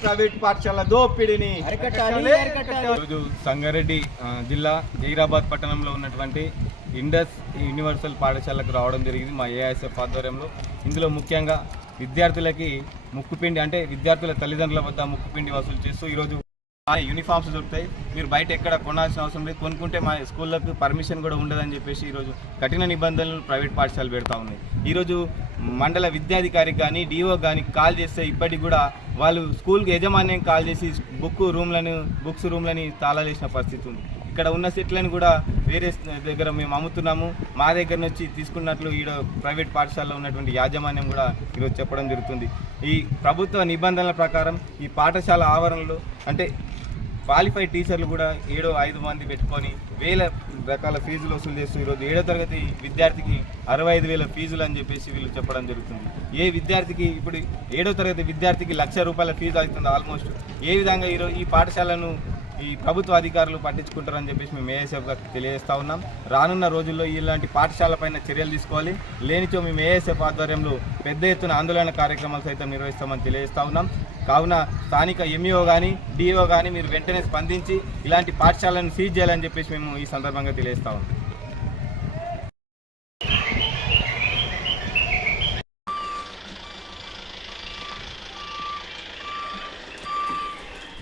Private పాఠశాల ఈరోజు సంగారెడ్డి జిల్లా జైరాబాద్ పట్టణంలో ఉన్నటువంటి ఇండస్ యూనివర్సల్ పాఠశాలకు రావడం జరిగింది మా ఏఐఎస్ఎఫ్ ఆధ్వర్యంలో. ఇందులో ముఖ్యంగా విద్యార్థులకి ముక్కుపిండి అంటే విద్యార్థుల తల్లిదండ్రుల వద్ద ముక్కుపిండి వసూలు చేస్తూ ఈరోజు యూనిఫామ్స్ దొరుకుతాయి. మీరు బయట ఎక్కడ కొనాల్సిన అవసరం లేదు. కొనుక్కుంటే మా స్కూళ్ళకు పర్మిషన్ కూడా ఉండదని చెప్పేసి ఈరోజు కఠిన నిబంధనలు ప్రైవేట్ పాఠశాలలు పెడతా ఉన్నాయి. ఈరోజు మండల విద్యాధికారికి కానీ డిఓ కానీ కాల్ చేస్తే ఇప్పటికి కూడా వాళ్ళు స్కూల్కి యజమాన్యం కాల్ చేసి బుక్ రూమ్లను బుక్స్ రూమ్లని తాళాలేసిన పరిస్థితి ఉంది. ఇక్కడ ఉన్న సెట్లను కూడా వేరే దగ్గర మేము అమ్ముతున్నాము. మా దగ్గర నుంచి తీసుకున్నట్లు ఈడ ప్రైవేట్ పాఠశాలలో ఉన్నటువంటి యాజమాన్యం కూడా ఈరోజు చెప్పడం జరుగుతుంది. ఈ ప్రభుత్వ నిబంధనల ప్రకారం ఈ పాఠశాల ఆవరణలో అంటే క్వాలిఫైడ్ టీచర్లు కూడా ఏడో ఐదు మంది పెట్టుకొని వేల రకాల ఫీజులు వసూలు చేస్తూ ఈరోజు ఏడో తరగతి విద్యార్థికి అరవై ఐదు వేల ఫీజులు అని చెప్పేసి వీళ్ళు చెప్పడం జరుగుతుంది. ఏ విద్యార్థికి ఇప్పుడు ఏడో తరగతి విద్యార్థికి లక్ష రూపాయల ఫీజు అవుతుంది ఆల్మోస్ట్. ఏ విధంగా ఈరోజు ఈ పాఠశాలను ఈ ప్రభుత్వ అధికారులు పట్టించుకుంటారని చెప్పేసి మేము ఏఎస్ఎఫ్గా తెలియజేస్తా ఉన్నాం. రానున్న రోజుల్లో ఇలాంటి పాఠశాల పైన చర్యలు తీసుకోవాలి. లేనిచో మేము ఏఎస్ఎఫ్ ఆధ్వర్యంలో పెద్ద ఎత్తున ఆందోళన కార్యక్రమాలు సైతం నిర్వహిస్తామని తెలియజేస్తా ఉన్నాం. కావున స్థానిక ఎంఈఓ కానీ డిఓ కానీ మీరు వెంటనే స్పందించి ఇలాంటి పాఠశాలను సీజ్ చేయాలని చెప్పేసి మేము ఈ సందర్భంగా తెలియజేస్తా ఉన్నాం.